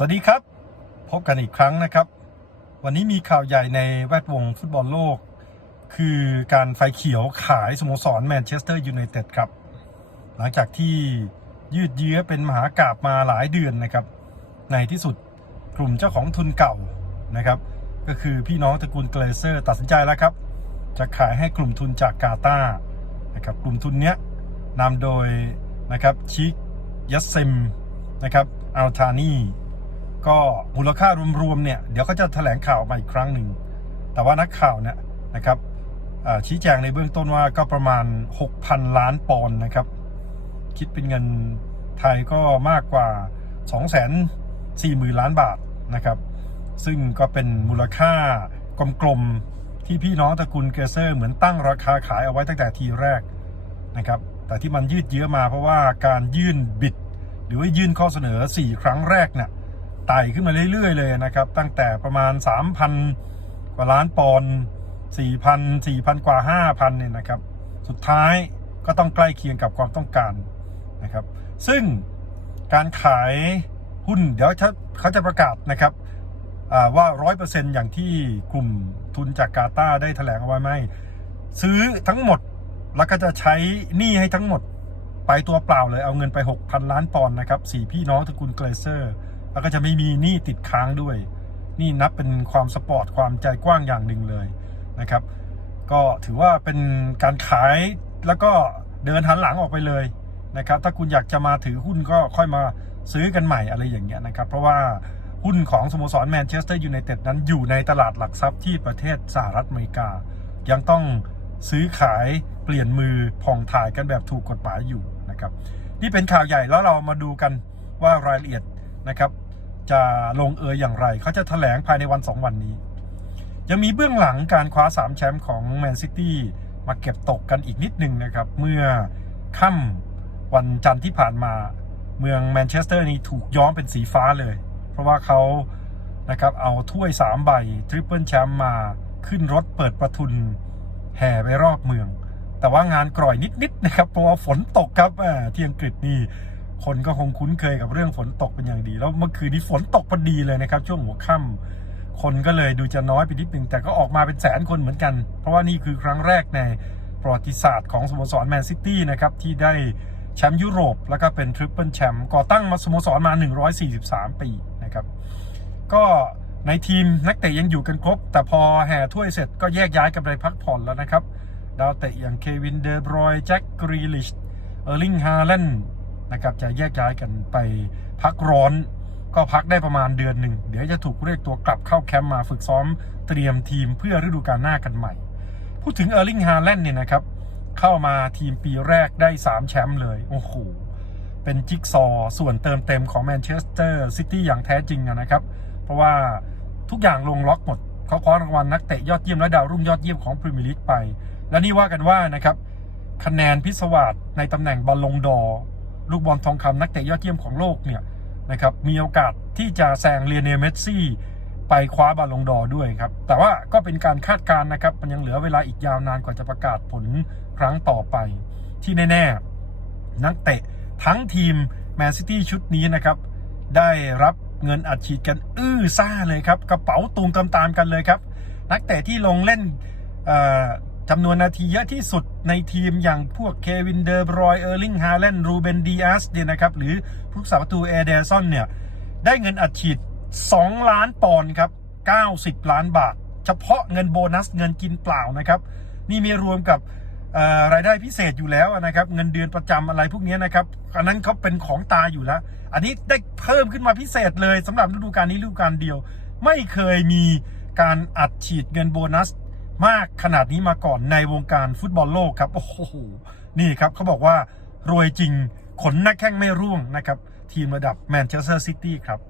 สวัสดีครับ พบกันอีกครั้งนะครับ วันนี้มีข่าวใหญ่ในแวดวงฟุตบอลโลก คือการไฟเขียวขายสโมสรแมนเชสเตอร์ยูไนเต็ดครับ หลังจากที่ยืดเยื้อเป็นมหากาบมาหลายเดือนนะครับ ในที่สุดกลุ่มเจ้าของทุนเก่านะครับ ก็คือพี่น้องตระกูลเกรเซอร์ตัดสินใจแล้วครับ จะขายให้กลุ่มทุนจากกาตาร์นะครับกลุ่มทุนเนี้ยนำโดยนะครับชิกยัสเซมนะครับอัลทานี ก็มูลค่ารวมๆเนี่ยเดี๋ยวเขาจะแถลงข่าวมาอีกครั้งหนึ่ง แต่ว่านักข่าวเนี่ยนะครับชี้แจงในเบื้องต้นว่าก็ประมาณ 6,000 ล้านปอนด์นะครับ คิดเป็นเงินไทยก็มากกว่า 240,000 ล้านบาทนะครับ ซึ่งก็เป็นมูลค่ากลมๆที่พี่น้องตระกูลเกเซอร์เหมือนตั้งราคาขายเอาไว้ตั้งแต่ทีแรกนะครับ แต่ที่มันยืดเยื้อมาเพราะว่าการยื่นบิด หรือว่ายื่นข้อเสนอ 4 ครั้งแรกเนี่ย ไต่ขึ้นมาเรื่อย ๆ เลยนะครับ ตั้งแต่ประมาณ 3,000 กว่าล้านปอนด์4,000 4,000 กว่า 5,000เนี่ยนะครับ สุดท้ายก็ต้องใกล้เคียงกับความต้องการนะครับ ซึ่งการขายหุ้นเดี๋ยวเขาจะประกาศนะครับอ่าว่า 100%อย่างที่กลุ่มทุนจากกาตาได้แถลงเอาไว้ไหมซื้อทั้งหมดแล้วก็จะใช้หนี้ให้ทั้งหมดไปตัวเปล่าเลยเอาเงินไป 6,000 ล้านปอนด์นะครับสี่พี่น้องตระกูลเกรเซอร์ แล้วก็จะไม่มีหนี้ติดค้างด้วย นี่นับเป็นความสปอร์ตความใจกว้างอย่างหนึ่งเลยนะครับ ก็ถือว่าเป็นการขายแล้วก็เดินหันหลังออกไปเลยนะครับ ถ้าคุณอยากจะมาถือหุ้นก็ค่อยมาซื้อกันใหม่อะไรอย่างเงี้ยนะครับ เพราะว่าหุ้นของสโมสรแมนเชสเตอร์ยูไนเต็ดนั้นอยู่ในตลาดหลักทรัพย์ที่ประเทศสหรัฐอเมริกา ยังต้องซื้อขายเปลี่ยนมือผ่องถ่ายกันแบบถูกกฎหมายอยู่นะครับ นี่เป็นข่าวใหญ่แล้วเรามาดูกันว่ารายละเอียด นะครับจะลงเอยอย่างไร เขาจะถแถลงภายในวัน 2 วันนี้ ยังมีเบื้องหลังการคว้า 3 แชมป์ของแมนซิตี้มาเก็บตกกันอีกนิดนึงนะครับ เมื่อค่ำวันจันทร์ที่ผ่านมาเมืองแมนเชสเตอร์นี้ถูกย้อมเป็นสีฟ้าเลย เพราะว่าเขานะครับเอาถ้วย 3 ใบทริปเปิลแชมป์มาขึ้นรถเปิดประทุนแห่ไปรอบเมือง แต่ว่างานกร่อยนิดๆนะครับเพราะว่าฝนตกครับอ่าที่อังกฤษนี่ คนก็คงคุ้นเคยกับเรื่องฝนตกเป็นอย่างดี แล้วเมื่อคืนนี้ฝนตกพอดีเลยนะครับ ช่วงหัวค่ำคนก็เลยดูจะน้อยไปนิดนึง แต่ก็ออกมาเป็นแสนคนเหมือนกัน เพราะว่านี่คือครั้งแรกในประวัติศาสตร์ของสโมสรแมนซิตี้นะครับ ที่ได้แชมป์ยุโรป แล้วก็เป็นทริปเปิลแชมป์ก่อตั้งมาสโมสรมา 143 ปีนะครับ ก็ในทีมนักเตะยังอยู่กันครบ แต่พอแห่ถ้วยเสร็จก็แยกย้ายกันไปพักผ่อนแล้วนะครับ ดาวเตะอย่างเควินเดอบรอยแจ็คกรีลิชเออร์ลิงฮาแลนด์ นะครับจะแยกย้ายกันไปพักร้อนก็พักได้ประมาณเดือนหนึ่ง เดี๋ยวจะถูกเรียกตัวกลับเข้าแคมป์มาฝึกซ้อมเตรียมทีมเพื่อฤดูกาลหน้ากันใหม่ พูดถึงเออร์ลิงฮาแลนด์เนี่ยนะครับ เข้ามาทีมปีแรกได้ 3 แชมป์เลย โอ้โห เป็นจิ๊กซอส่วนเติมเต็มของแมนเชสเตอร์ซิตี้อย่างแท้จริงนะครับ เพราะว่าทุกอย่างลงล็อกหมด เขาคว้ารางวัลนักเตะยอดเยี่ยมและดาวรุ่งยอดเยี่ยมของพรีเมียร์ลีกไป และนี่ว่ากันว่านะครับคะแนนพิศวาสในตำแหน่งบอลลงดอร์ ลูกบอลทองคำนักเตะยอดเยี่ยมของโลกเนี่ยนะครับมีโอกาสที่จะแซงเลียเนลเมสซี่ไปคว้าบอลลงดอด้วยครับ แต่ว่าก็เป็นการคาดการณ์นะครับ มันยังเหลือเวลาอีกยาวนานกว่าจะประกาศผลครั้งต่อไป ที่แน่ๆ นักเตะทั้งทีมแมนซิตี้ชุดนี้นะครับ ได้รับเงินอัดฉีดกันอื้อซ่าเลยครับ กระเป๋าตูมตามๆกันเลยครับ นักเตะที่ลงเล่น จำนวนนาทีเยอะที่สุดในทีมอย่างพวกเควินเดอร์บรอยเออร์ลิงฮาแลนด์รูเบนดีอาสเนี่ยนะครับ หรือผู้สาประตูเอเดอร์ซอนเนี่ย ได้เงินอัดฉีด 2 ล้านปอนด์ครับ 90 ล้านบาท เฉพาะเงินโบนัสเงินกินเปล่านะครับ นี่มีรวมกับรายได้พิเศษอยู่แล้วนะครับ เงินเดือนประจำอะไรพวกนี้นะครับ อันนั้นเขาเป็นของตาอยู่แล้ว อันนี้ได้เพิ่มขึ้นมาพิเศษเลยสำหรับฤดูกาลนี้ฤดูกาลเดียว ไม่เคยมีการอัดฉีดเงินโบนัส มากขนาดนี้มาก่อนในวงการฟุตบอลโลกครับ โอ้โห นี่ครับเขาบอกว่ารวยจริงขนนักแข้งไม่ร่วงนะครับ ทีมระดับแมนเชสเตอร์ซิตี้ครับ